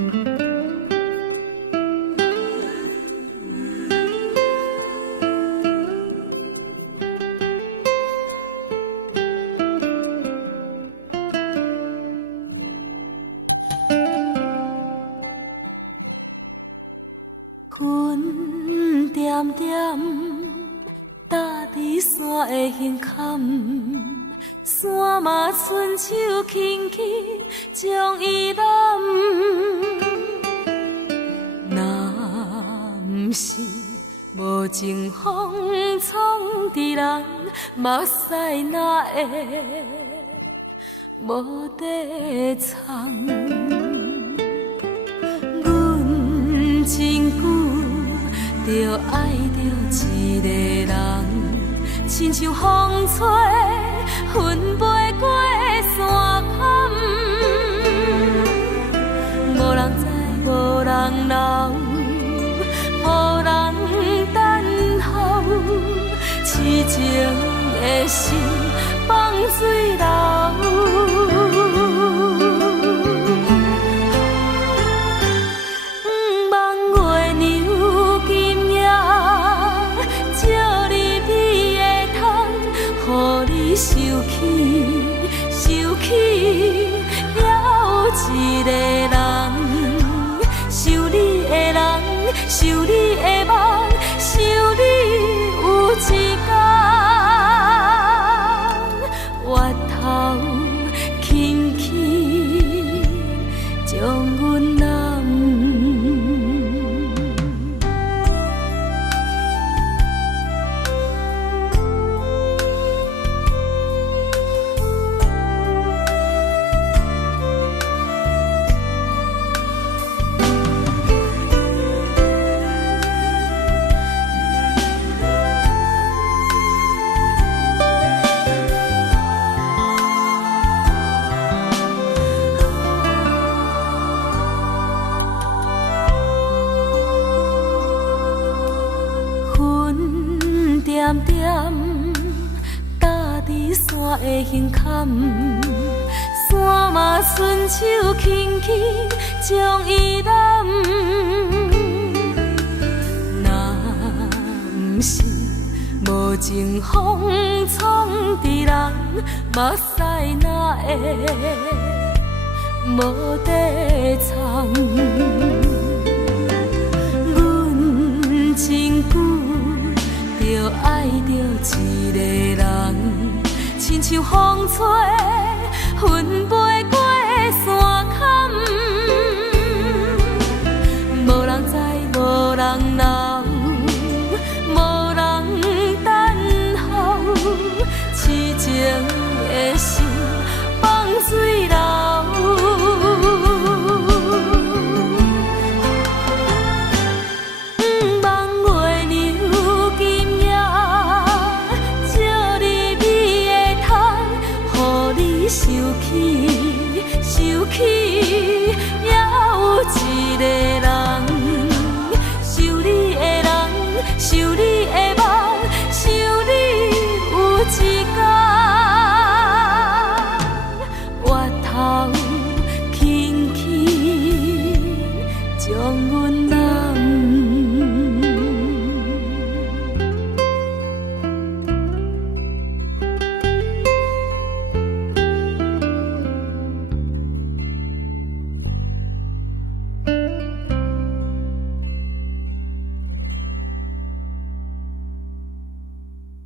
云点点搭伫山的胸坎，山嘛伸手轻轻将伊揽。若不是无情风闯伫人，目屎哪会无地藏？阮真久着爱着一个人，亲像风吹云飞过山坎，无人知，无人留，无人等候，痴情的心放水流。受气了一个人，想你的人，想你的梦，想你有一天，越头轻轻将阮揽。点点搭伫山的胸坎，山嘛伸手轻轻将伊揽。若不是无情风闯伫人，目屎哪会无地藏？阮真久着爱着一个人，亲像风吹云